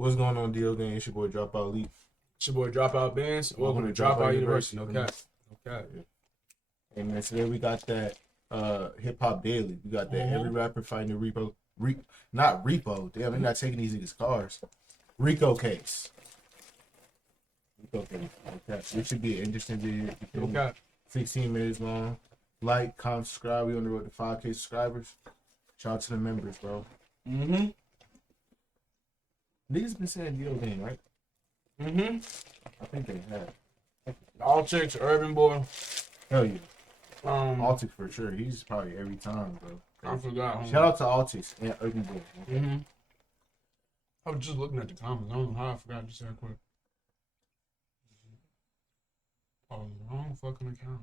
What's going on, DL Gang? It's your boy Dropout Elite. It's your boy Dropout Bands. Welcome to Dropout University. No cap. No cap. Hey man, today we got that Hip Hop Daily. We got that every rapper fighting the not repo. Damn, they're not taking these niggas' cars. RICO case. RICO case. Okay. This should be an interesting video. Okay. 16 minutes long. Like, comment, subscribe. We on the road to 5K subscribers. Shout out to the members, bro. Niggas been saying DL Gang, right? I think they have. All chicks, Urban Boy. Hell yeah. Altix for sure. He's probably every time, bro. I forgot. Shout out to Altix and Urban Boy. Okay? I was just looking at the comments. I don't know how I forgot to say that quick. Oh, wrong fucking account.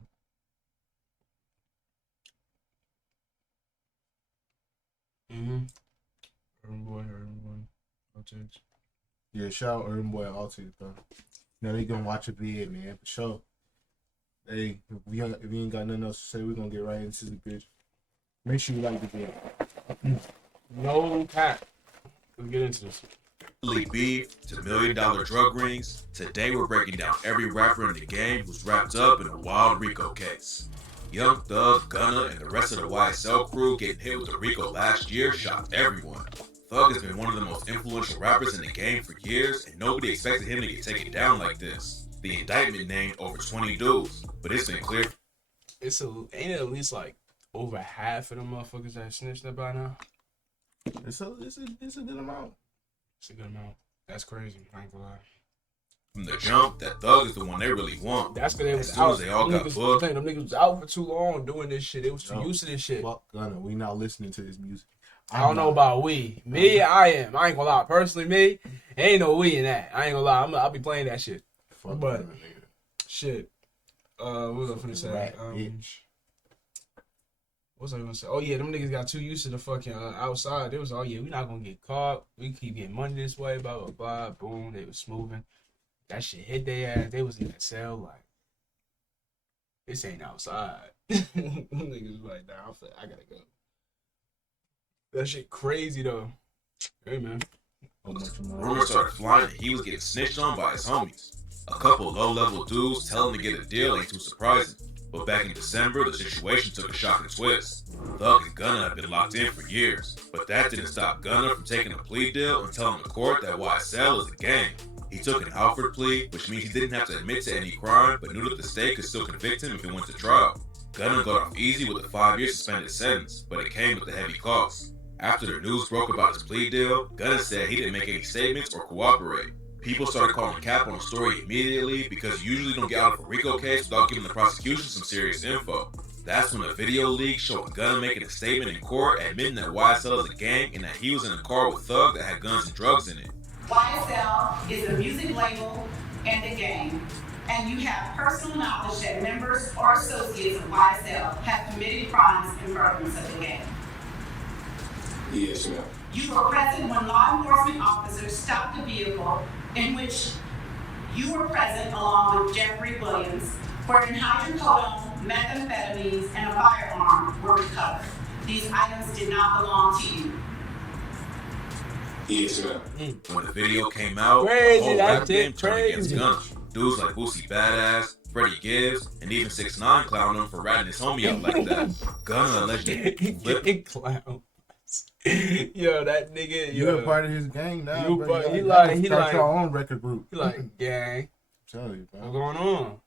Urban Boy. Altix. Yeah, shout out Urban Boy and Altix, bro. Now they gonna watch a vid, man, for sure. Hey, if we ain't got nothing else to say, we're gonna get right into the bitch. Make sure you like the vid. No cap. Let's get into this. Beef to $1 million drug rings. Today we're breaking down every rapper in the game who's wrapped up in a wild RICO case. Young Thug, Gunna, and the rest of the YSL crew getting hit with the RICO last year shocked everyone. Thug has been one of the most influential rappers in the game for years, and nobody expected him to get taken down like this. The indictment named over 20 dudes, but it's been clear. Ain't it at least like over half of them motherfuckers that snitched up by now? It's a good amount. It's a good amount. That's crazy. I ain't gonna lie. From the jump, that Thug is the one they really want. That's because they was as soon out. As they all got booked. Them niggas was out for too long doing this shit. They was too used to this shit. Fuck Gunna. We not listening to this music. I don't know about we. Me, I am. I ain't gonna lie. Personally, me, ain't no we in that. I ain't gonna lie. I'll be playing that shit. Fuck but Gunna, nigga. Shit. What was I finna say? What was I gonna say? Oh yeah, them niggas got too used to the fucking outside. They was we not gonna get caught. We keep getting money this way. Blah blah blah. Boom. They was smoothing. That shit hit their ass. They was in that cell like, this ain't outside. Niggas was like, nah, I gotta go. That shit crazy though. Hey man. Rumors started flying that he was getting snitched on by his homies. A couple low-level dudes telling him to get a deal ain't too surprising. But back in December, the situation took a shocking twist. Thug and Gunna have been locked in for years, but that didn't stop Gunna from taking a plea deal and telling the court that YSL is a gang. He took an Alford plea, which means he didn't have to admit to any crime, but knew that the state could still convict him if it went to trial. Gunna got off easy with a 5-year suspended sentence, but it came with a heavy cost. After the news broke about his plea deal, Gunna said he didn't make any statements or cooperate. People started calling cap on the story immediately because you usually don't get out of a RICO case without giving the prosecution some serious info. That's when a video leaked showing Gunna making a statement in court admitting that YSL is a gang and that he was in a car with Thug that had guns and drugs in it. YSL is a music label and a gang, and you have personal knowledge that members or associates of YSL have committed crimes in furtherance of the gang. Yes, ma'am. You were present when law enforcement officers stopped the vehicle in which you were present along with Jeffrey Williams, wherein hydrocodone, methamphetamines, and a firearm were recovered. These items did not belong to you. Yes, ma'am. When the video came out, Crazy, the whole that rap shit game turned against crazy. Gunna. Dudes like Boosie Badass, Freddie Gibbs, and even 6ix9ine clowned him for ratting his homie out like that. Gunna allegedly flipped. Clown. Yo, that nigga. You're a part of his gang now, You bro. part- he gotta like- start your own record group. He like, gang, I'm telling you, what's bro. going on?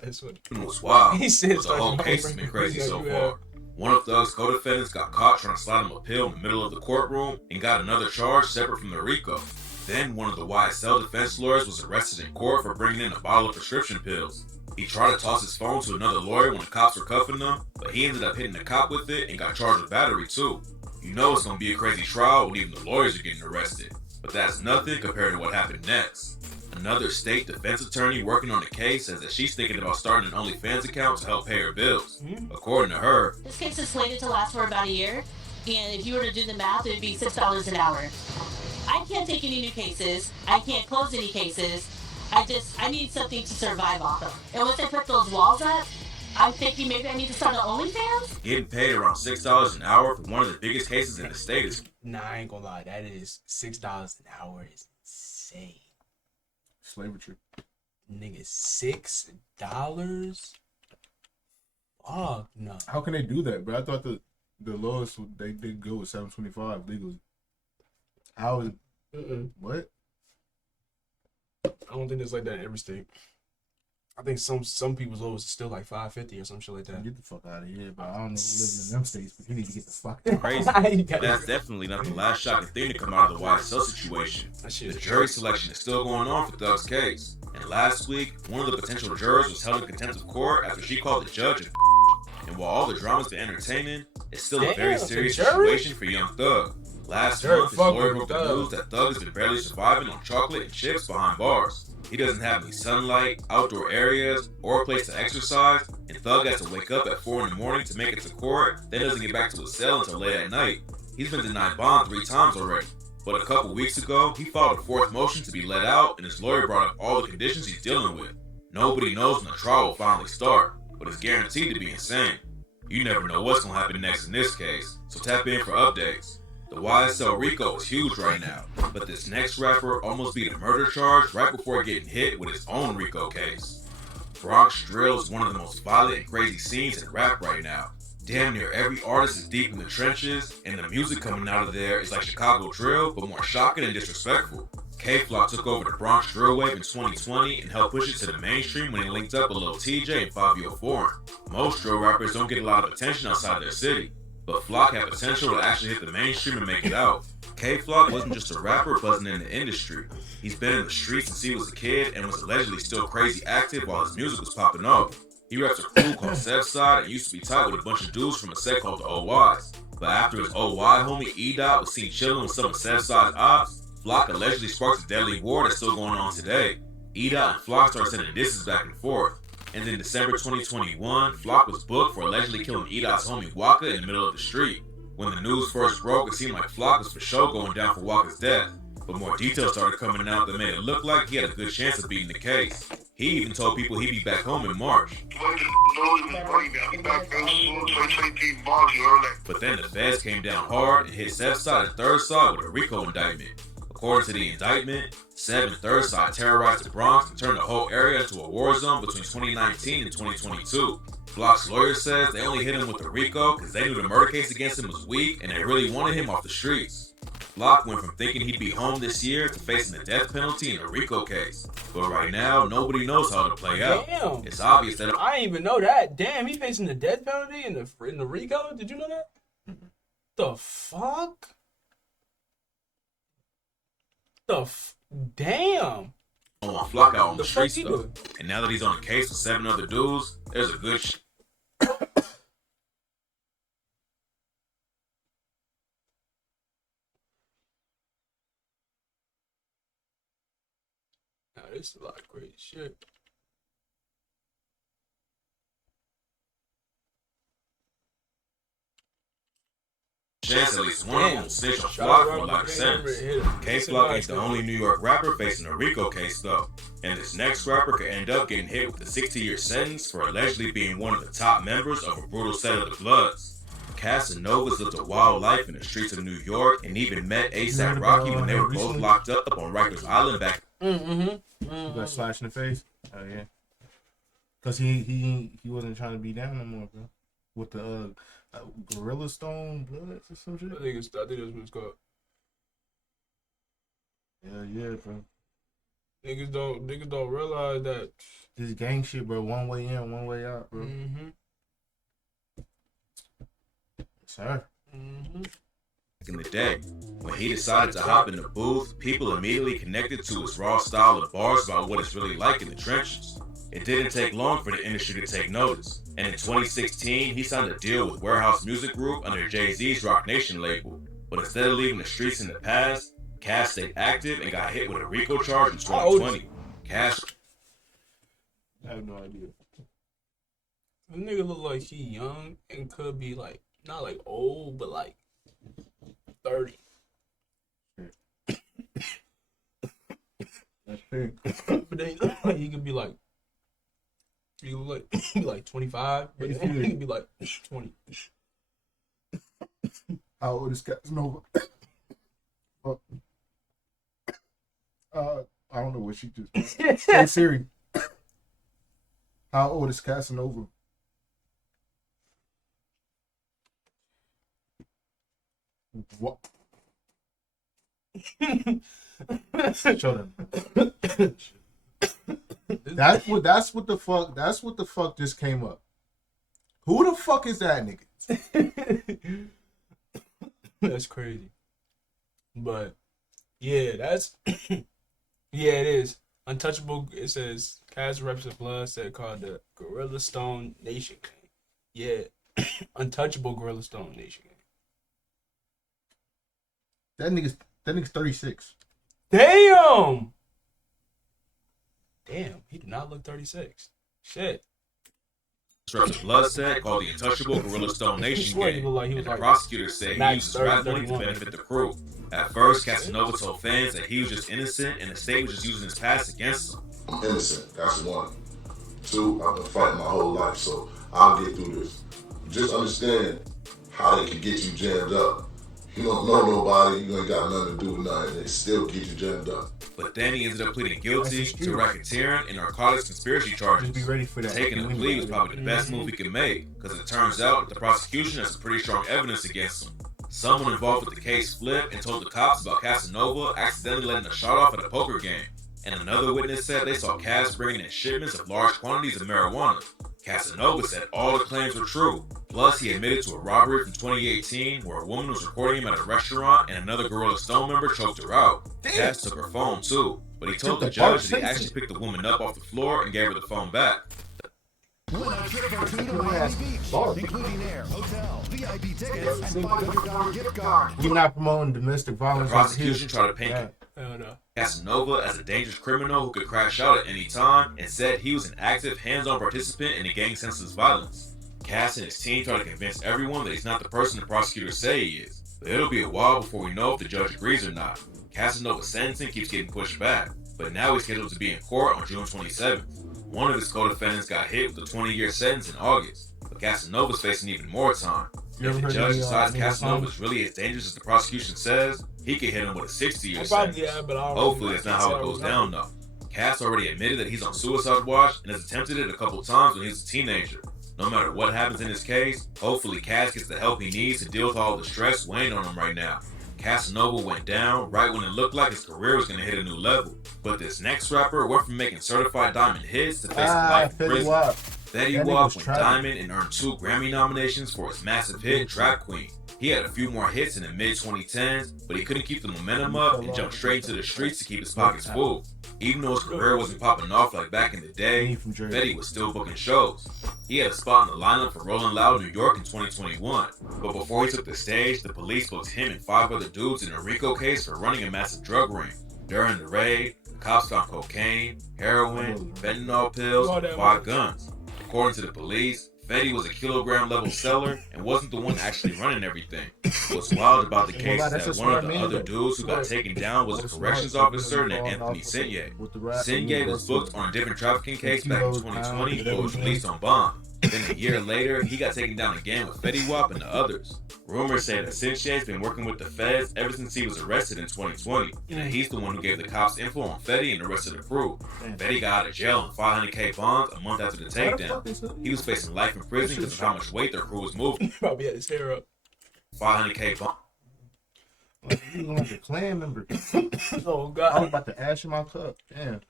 That's what It was wild, he said. but the whole case has been crazy so far. One of Thug's co-defendants got caught trying to slide him a pill in the middle of the courtroom and got another charge separate from the RICO. Then one of the YSL defense lawyers was arrested in court for bringing in a bottle of prescription pills. He tried to toss his phone to another lawyer when the cops were cuffing him, but he ended up hitting the cop with it and got charged with battery too. You know it's gonna be a crazy trial when even the lawyers are getting arrested, but that's nothing compared to what happened next. Another state defense attorney working on the case says that she's thinking about starting an OnlyFans account to help pay her bills. According to her, this case is slated to last for about a year, and if you were to do the math, it would be $6 an hour. I can't take any new cases. I can't close any cases. I need something to survive off of. And once I put those walls up, I'm thinking maybe I need to start an OnlyFans? getting paid around $6 an hour for one of the biggest cases in the state is Nah, I ain't gonna lie. That is $6 an hour is insane. Slavery. Nigga, $6? Fuck no. How can they do that, bro? I thought the lowest they did go with $7.25 legally. How is what? I don't think it's like that in every state. I think some people's lowest is still like $5.50 or some shit like that. Get the fuck out of here, bro. I don't know who living in them states, but you need to get the fuck out. Crazy. That's definitely not the last shocking thing to come out of the YSL situation. The jury selection is still going on for Thug's case. And last week, one of the potential jurors was held in contempt of court after she called the judge a and while all the drama's been entertaining, it's still a very serious situation for young Thug. Last month, his lawyer broke the news that Thug has been barely surviving on chocolate and chips behind bars. He doesn't have any sunlight, outdoor areas, or a place to exercise, and Thug has to wake up at 4 in the morning to make it to court, then doesn't get back to his cell until late at night. He's been denied bond 3 times already. But a couple weeks ago, he filed a 4th motion to be let out, and his lawyer brought up all the conditions he's dealing with. Nobody knows when the trial will finally start, but it's guaranteed to be insane. You never know what's gonna happen next in this case, so tap in for updates. The YSL RICO is huge right now, but this next rapper almost beat a murder charge right before getting hit with his own RICO case. Bronx drill is one of the most violent and crazy scenes in rap right now. Damn near every artist is deep in the trenches, and the music coming out of there is like Chicago drill, but more shocking and disrespectful. K-Flock took over the Bronx drill wave in 2020 and helped push it to the mainstream when he linked up with Lil TJ and Fabio Foreign. Most drill rappers don't get a lot of attention outside their city, but Flock had potential to actually hit the mainstream and make it out. K-Flock wasn't just a rapper buzzing in the industry. He's been in the streets since he was a kid and was allegedly still crazy active while his music was popping off. He reps a crew called Southside and used to be tight with a bunch of dudes from a set called the OYs. But after his OY homie E-Dot was seen chilling with some of Southside's ops, Flock allegedly sparked a deadly war that's still going on today. E-Dot and Flock started sending disses back and forth. And then December 2021, Flock was booked for allegedly killing E-Dot's homie Waka in the middle of the street. When the news first broke, it seemed like Flock was for sure going down for Waka's death. But more details started coming out that made it look like he had a good chance of beating the case. He even told people he'd be back home in March. But then the feds came down hard and hit Southside and Third Side with a RICO indictment. According to the indictment, 7 Third Side terrorized the Bronx and turned the whole area into a war zone between 2019 and 2022. Flock's lawyer says they only hit him with the RICO because they knew the murder case against him was weak and they really wanted him off the streets. Flock went from thinking he'd be home this year to facing the death penalty in a RICO case. But right now, nobody knows how to play out. Damn. It's obvious that I didn't even know that. Damn, he facing the death penalty in the RICO? Did you know that? The fuck? Damn. want Flock out on the streets though. And now that he's on a case with 7 other dudes, there's a good Nah, this is a lot of crazy shit. chance at least one of them will snitch on Flock for a lighter sentence. K-Flock ain't the only New York rapper facing a RICO case though, and this next rapper could end up getting hit with a 60-year sentence for allegedly being one of the top members of a brutal set of the Bloods. Casanovas lived a wild life in the streets of New York and even met A$AP Rocky when they were both locked up on Rikers Island back. You got slashed in the face? Oh yeah. Cause he wasn't trying to be down no more, bro. With the Gorilla Stone Bloods or some shit. I think that's what it's called. Yeah, bro. Niggas don't realize that This gang shit, bro. One way in, one way out, bro. Sir. In the day, when he decided to hop in the booth, people immediately connected to his raw style of bars about what it's really like in the trenches. It didn't take long for the industry to take notice, and in 2016, he signed a deal with Warehouse Music Group under Jay-Z's Rock Nation label. But instead of leaving the streets in the past, Cass stayed active and got hit with a RICO charge in 2020. Cass... I have no idea. the nigga look like he young and could be like, not like old, but like 30. That's big. But then he could be like, he could be like 25, but then he could be like 20. How old is Casanova? fuck? I don't know what she just. Hey Siri, how old is Casanova? What? Shut up. That's what the fuck just came up. Who the fuck is that nigga? That's crazy. But yeah, that's yeah, it is. Untouchable, it says Cas reps of blood said called the Gorilla Stone Nation Gang. Yeah. Untouchable Gorilla Stone Nation Gang. That nigga's 36. Damn, he did not look 36. Shit. Reps of blood set called the Untouchable Gorilla Stone Nation Gang, and the prosecutor said he used his rap money to benefit the crew. At first, Casanova told fans that he was just innocent and the state was just using his past against him. I'm innocent, that's one. Two, I've been fighting my whole life, so I'll get through this. Just understand how they can get you jammed up. You don't know nobody, you ain't got nothing to do with nothing, they still get you jammed up. But then he ended up pleading guilty to racketeering and narcotics conspiracy charges. Just be ready for that. Taking a plea was probably the best move he could make, because it turns out that the prosecution has some pretty strong evidence against him. Someone involved with the case flipped and told the cops about Casanova accidentally letting a shot off at a poker game. And another witness said they saw Cas bringing in shipments of large quantities of marijuana. Casanova said all the claims were true. Plus, he admitted to a robbery from 2018 where a woman was recording him at a restaurant and another Gorilla Stone member choked her out. Cas took her phone too, but he told the judge that he actually picked the woman up off the floor and gave her the phone back. Win a trip or two to Miami Beach, including air, hotel, VIP tickets, and $500 gift card. You're not promoting domestic The violence. prosecution tried to paint Casanova as a dangerous criminal who could crash out at any time and said he was an active, hands-on participant in the gang-senseless violence. Cas and his team try to convince everyone that he's not the person the prosecutors say he is, but it'll be a while before we know if the judge agrees or not. Casanova's sentencing keeps getting pushed back, but now he's scheduled to be in court on June 27th. One of his co-defendants got hit with a 20-year sentence in August, but Casanova's facing even more time. If the judge decides Casanova is really as dangerous as the prosecution says, he could hit him with a 60-year sentence. Hopefully that's not how it goes down though. Cas already admitted that he's on suicide watch and has attempted it a couple times when he was a teenager. No matter what happens in his case, hopefully Cas gets the help he needs to deal with all the stress weighing on him right now. Casanova went down right when it looked like his career was going to hit a new level. But this next rapper went from making certified diamond hits to facing life in prison. Fetty Wap went diamond and earned 2 Grammy nominations for his massive hit, Trap Queen. He had a few more hits in the mid-2010s, but he couldn't keep the momentum up and jumped straight into the streets to keep his pockets full. Even though his career wasn't popping off like back in the day, Fetty was still booking shows. He had a spot in the lineup for Rolling Loud New York in 2021, but before he took the stage, the police booked him and 5 other dudes in a RICO case for running a massive drug ring. During the raid, the cops found cocaine, heroin, fentanyl pills, and 5 guns. According to the police, Fetty was a kilogram-level seller and wasn't the one actually running everything. What's wild about the case is that one of the other dudes who got taken down was a corrections officer named Anthony Sinye. Sinye was booked on a different trafficking case back in 2020 but was released on bond. Then a year later, he got taken down again with Fetty Wap and the others. Rumors say that Sinye's been working with the feds ever since he was arrested in 2020, and that he's the one who gave the cops info on Fetty and the rest of the crew. Fetty got out of jail on $500K bonds a month after the takedown. He was facing life in prison because of how much weight their crew was moving. Probably had his hair up. 500K bond. Like, you like a clan member. Oh God! I was about to ash in my cup. Damn.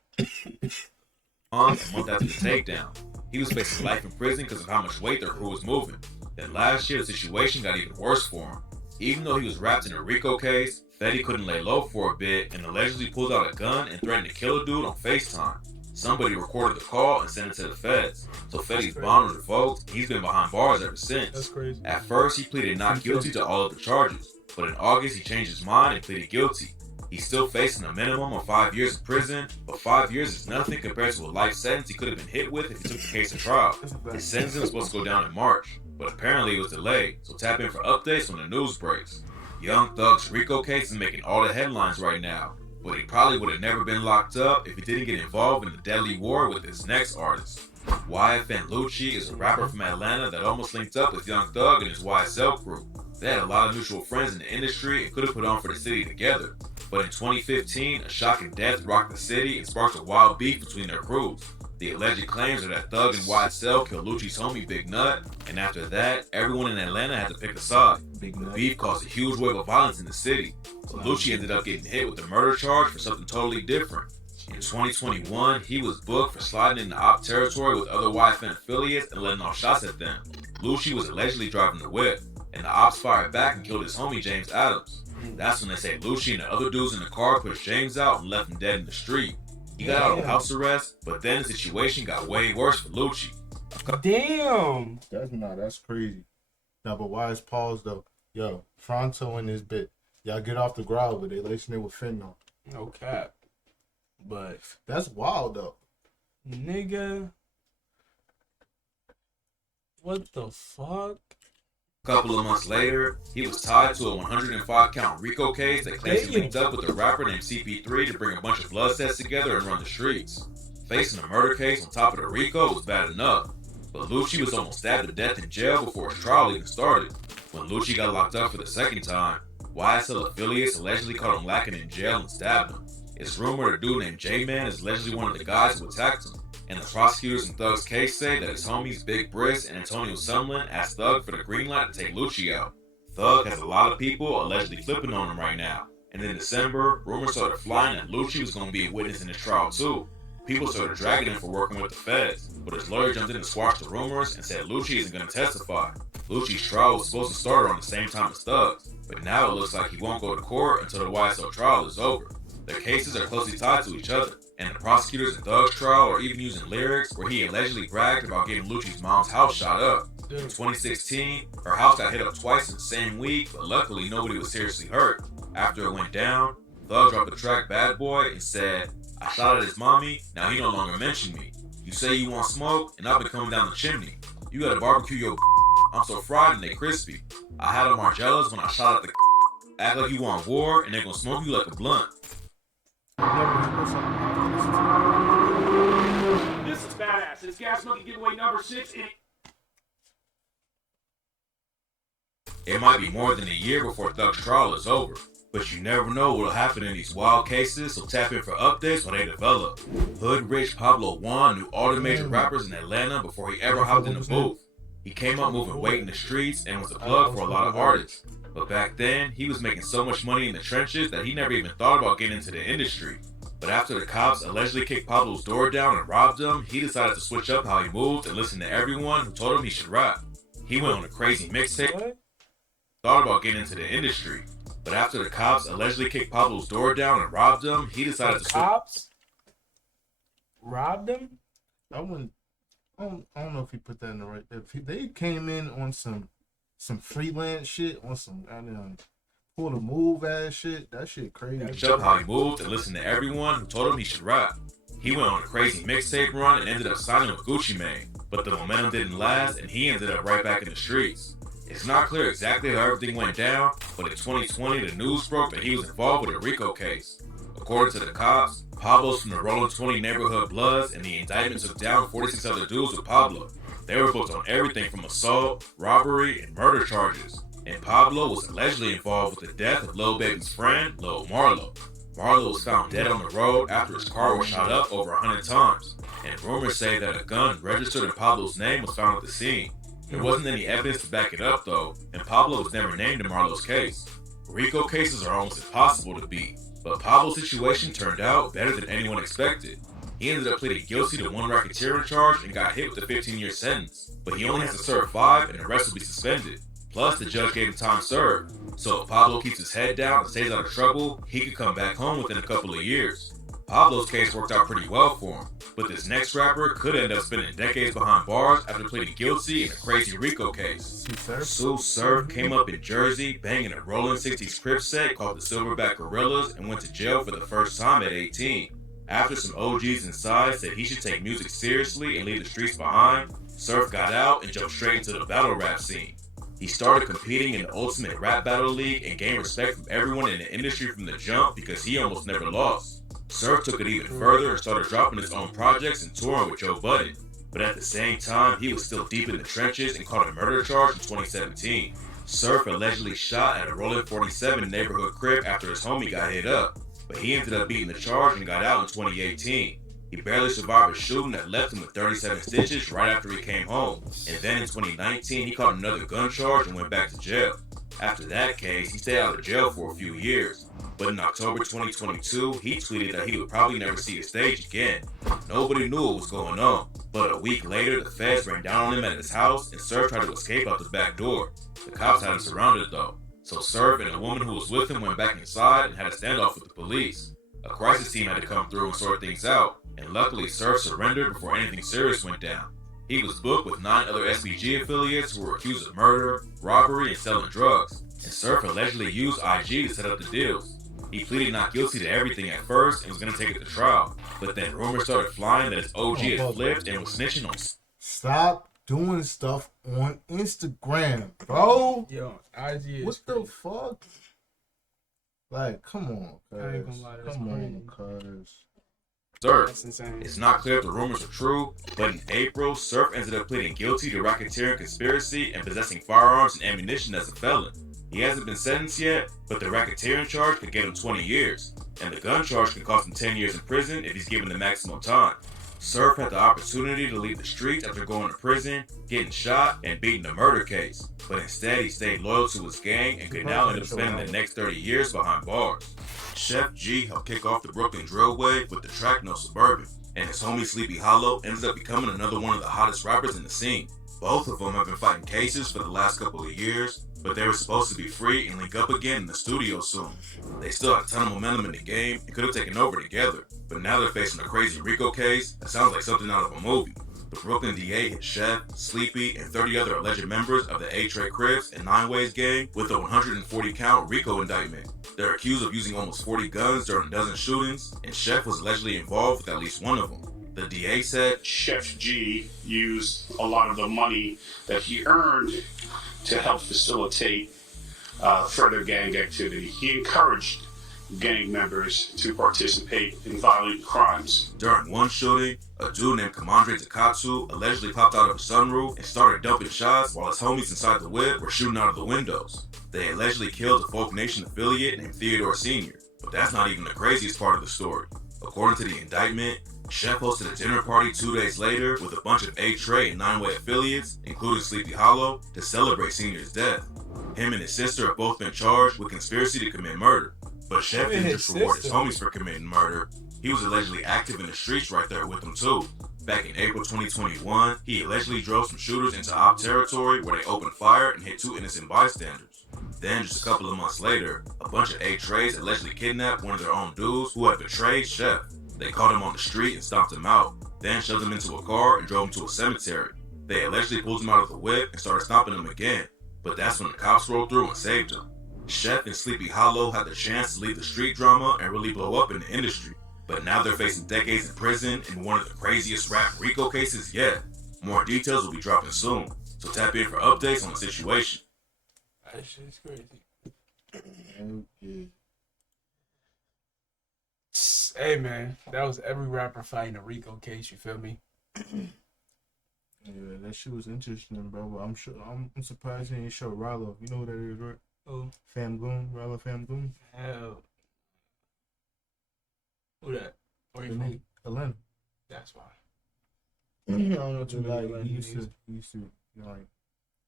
A month after the takedown. He was facing life in prison because of how much weight their crew was moving. Then last year, the situation got even worse for him. Even though he was wrapped in a RICO case, Fetty couldn't lay low for a bit and allegedly pulled out a gun and threatened to kill a dude on FaceTime. Somebody recorded the call and sent it to the feds. So Fetty's bond was revoked and he's been behind bars ever since. That's crazy. At first, he pleaded not guilty to all of the charges, but in August, he changed his mind and pleaded guilty. He's still facing a minimum of 5 years in prison, but 5 years is nothing compared to a life sentence he could have been hit with if he took the case to trial. His sentencing was supposed to go down in March, but apparently it was delayed, so tap in for updates when the news breaks. Young Thug's RICO case is making all the headlines right now, but he probably would have never been locked up if he didn't get involved in the deadly war with his next artist. YFN Lucci is a rapper from Atlanta that almost linked up with Young Thug and his YSL crew. They had a lot of mutual friends in the industry and could have put on for the city together. But in 2015, a shocking death rocked the city and sparked a wild beef between their crews. The alleged claims are that Thug and YSL killed Lucci's homie Big Nut, and after that, everyone in Atlanta had to pick a side. The beef caused a huge wave of violence in the city, but Lucci ended up getting hit with a murder charge for something totally different. In 2021, he was booked for sliding into op territory with other YFN affiliates and letting off shots at them. Lucci was allegedly driving the whip, and the ops fired back and killed his homie James Adams. That's when they say Lucci and the other dudes in the car pushed James out and left him dead in the street. He got out of house arrest, but then the situation got way worse for Lucci. Damn. That's crazy. Now, but why is pause though? Yo, Fronto in this bit. Y'all get off the ground, but they lacing it with fentanyl. No cap. But That's wild though. nigga, what the fuck? A couple of months later, he was tied to a 105-count RICO case that claims he linked up with a rapper named CP3 to bring a bunch of blood sets together and run the streets. Facing a murder case on top of the RICO was bad enough, but Lucci was almost stabbed to death in jail before his trial even started. When Lucci got locked up for the second time, YSL affiliates allegedly caught him lacking in jail and stabbed him. It's rumored a dude named J-Man is allegedly one of the guys who attacked him, and the prosecutors in Thug's case say that his homies Big Briss and Antonio Sumlin asked Thug for the green light to take Lucci out. Thug has a lot of people allegedly flipping on him right now, and in December, rumors started flying that Lucci was going to be a witness in his trial too. People started dragging him for working with the feds, but his lawyer jumped in and squashed the rumors and said Lucci isn't going to testify. Lucci's trial was supposed to start around the same time as Thug's, but now it looks like he won't go to court until the YSL trial is over. Their cases are closely tied to each other, and the prosecutors in Thug's trial are even using lyrics where he allegedly bragged about getting Lucci's mom's house shot up. In 2016, her house got hit up twice in the same week, but luckily nobody was seriously hurt. After it went down, Thug dropped the track Bad Boy and said, "I shot at his mommy, now he no longer mentioned me. You say you want smoke, and I've been coming down the chimney. You gotta barbecue your I'm so fried and they crispy. I had on Margellas when I shot at the act like you want war, and they gonna smoke you like a blunt." This is badass. It's Gas Monkey giveaway number 6. It might be more than a year before Thug's trial is over, but you never know what'll happen in these wild cases, so tap in for updates when they develop. Hood Rich Pablo Juan knew all the major rappers in Atlanta before he ever hopped in the booth. He came up moving weight in the streets and was a plug for a lot of artists. But back then, he was making so much money in the trenches that he never even thought about getting into the industry. But after the cops allegedly kicked Pablo's door down and robbed him, he decided to switch up how he moved and listen to everyone who told him he should rap. He went on a crazy mixtape, thought about getting into the industry. But after the cops allegedly kicked Pablo's door down and robbed him, he decided to switch. Cops robbed him? I don't know if he put that in the right. They came in on some freelance shit, on some pull the move ass shit. That shit crazy. Switch up how he moved and listened to everyone who told him he should rap. He went on a crazy mixtape run and ended up signing with Gucci Mane, but the momentum didn't last and he ended up right back in the streets. It's not clear exactly how everything went down, but in 2020 the news broke that he was involved with a RICO case. According to the cops, Pablo's from the Rolling 20 neighborhood Bloods, and the indictment took down 46 other dudes with Pablo. They were booked on everything from assault, robbery, and murder charges. And Pablo was allegedly involved with the death of Lil Baby's friend, Lil Marlo. Marlo was found dead on the road after his car was shot up over 100 times. And rumors say that a gun registered in Pablo's name was found at the scene. There wasn't any evidence to back it up though, and Pablo was never named in Marlo's case. RICO cases are almost impossible to beat, but Pablo's situation turned out better than anyone expected. He ended up pleading guilty to one racketeering charge and got hit with a 15-year sentence, but he only has to serve 5 and the rest will be suspended. Plus, the judge gave him time served, so if Pablo keeps his head down and stays out of trouble, he could come back home within a couple of years. Pablo's case worked out pretty well for him, but this next rapper could end up spending decades behind bars after pleading guilty in a crazy RICO case. Sue Surf came up in Jersey banging a Rolling 60s Crip set called the Silverback Gorillas and went to jail for the first time at 18. After some OGs inside said he should take music seriously and leave the streets behind, Surf got out and jumped straight into the battle rap scene. He started competing in the Ultimate Rap Battle League and gained respect from everyone in the industry from the jump because he almost never lost. Surf took it even further and started dropping his own projects and touring with Joe Budden. But at the same time, he was still deep in the trenches and caught a murder charge in 2017. Surf allegedly shot at a Rolling 47 neighborhood crib after his homie got hit up, but he ended up beating the charge and got out in 2018. He barely survived a shooting that left him with 37 stitches right after he came home, and then in 2019 he caught another gun charge and went back to jail. After that case, he stayed out of jail for a few years, but in October 2022, he tweeted that he would probably never see a stage again. Nobody knew what was going on, but a week later, the feds ran down on him at his house, and Surf tried to escape out the back door. The cops had him surrounded though, so Surf and a woman who was with him went back inside and had a standoff with the police. A crisis team had to come through and sort things out, and luckily Surf surrendered before anything serious went down. He was booked with 9 other SBG affiliates who were accused of murder, robbery, and selling drugs, and Surf allegedly used IG to set up the deals. He pleaded not guilty to everything at first and was going to take it to trial, but then rumors started flying that his OG had flipped and was snitching on. Stop doing stuff on Instagram, bro. Yo, IG is What crazy. the fuck? Like, come on, I ain't gonna lie, cuz. that's Come crazy. on, cuz. Surf. That's insane. It's not clear if the rumors are true, but in April, Surf ended up pleading guilty to racketeering conspiracy and possessing firearms and ammunition as a felon. He hasn't been sentenced yet, but the racketeering charge could get him 20 years, and the gun charge could cost him 10 years in prison if he's given the maximum time. Surf had the opportunity to leave the streets after going to prison, getting shot, and beating a murder case, but instead he stayed loyal to his gang and could now end up spending the next 30 years behind bars. Chef G helped kick off the Brooklyn drill wave with the track No Suburban, and his homie Sleepy Hollow ended up becoming another one of the hottest rappers in the scene. Both of them have been fighting cases for the last couple of years, but they were supposed to be free and link up again in the studio soon. They still had a ton of momentum in the game and could have taken over together, but now they're facing a crazy RICO case that sounds like something out of a movie. The Brooklyn DA hit Chef, Sleepy, and 30 other alleged members of the A-Trey Crips and Nine Ways gang with a 140-count RICO indictment. They're accused of using almost 40 guns during a dozen shootings, and Chef was allegedly involved with at least one of them. The DA said, Chef G used a lot of the money that he earned to help facilitate further gang activity. He encouraged gang members to participate in violent crimes. During one shooting, a dude named Kamandre Takatsu allegedly popped out of a sunroof and started dumping shots while his homies inside the whip were shooting out of the windows. They allegedly killed a Folk Nation affiliate named Theodore Sr., but that's not even the craziest part of the story. According to the indictment, Chef hosted a dinner party 2 days later with a bunch of A-Trey and Nine Way affiliates, including Sleepy Hollow, to celebrate Senior's death. Him and his sister have both been charged with conspiracy to commit murder, but Chef didn't just reward his homies for committing murder. He was allegedly active in the streets right there with them too. Back in April 2021, he allegedly drove some shooters into op territory where they opened fire and hit 2 innocent bystanders. Then, just a couple of months later, a bunch of A-Trays allegedly kidnapped one of their own dudes who had betrayed Chef. They caught him on the street and stomped him out, then shoved him into a car and drove him to a cemetery. They allegedly pulled him out of the whip and started stomping him again, but that's when the cops rolled through and saved him. Chef and Sleepy Hollow had the chance to leave the street drama and really blow up in the industry, but now they're facing decades in prison in one of the craziest rap RICO cases yet. More details will be dropping soon, so tap in for updates on the situation. That shit's crazy. Okay. Hey man, that was every rapper fighting a RICO case. You feel me? Yeah, that shit was interesting, bro. But I'm surprised he didn't show Rollo. You know who that is, right? Who? Fam Goon, Rollo Fam Goon. Hell. Who that? Where you from? Atlanta. That's why. I don't know too too many like Atlanta he used niggas. to you know, like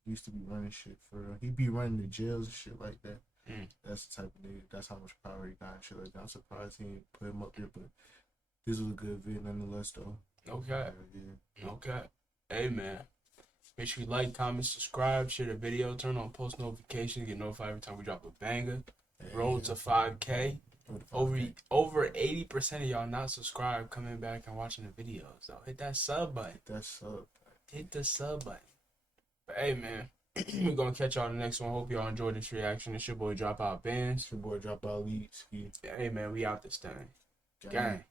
used to be running shit for real. He be running the jails and shit like that. That's the type of nigga. That's how much power he got and shit like that. I'm surprised he didn't put him up there, but this was a good vid nonetheless though. Okay. Yeah. Okay. Hey man. Make sure you like, comment, subscribe, share the video, turn on post notifications, get notified every time we drop a banger. Road to 5K. Over 80% of y'all not subscribed, coming back and watching the videos. So hit that sub button. Hit the sub button. But hey man, we're gonna catch y'all in the next one. Hope y'all enjoyed this reaction. It's your boy Drop Out Bands. It's your boy Drop Out Leads. Hey man, we out this thing. Gang.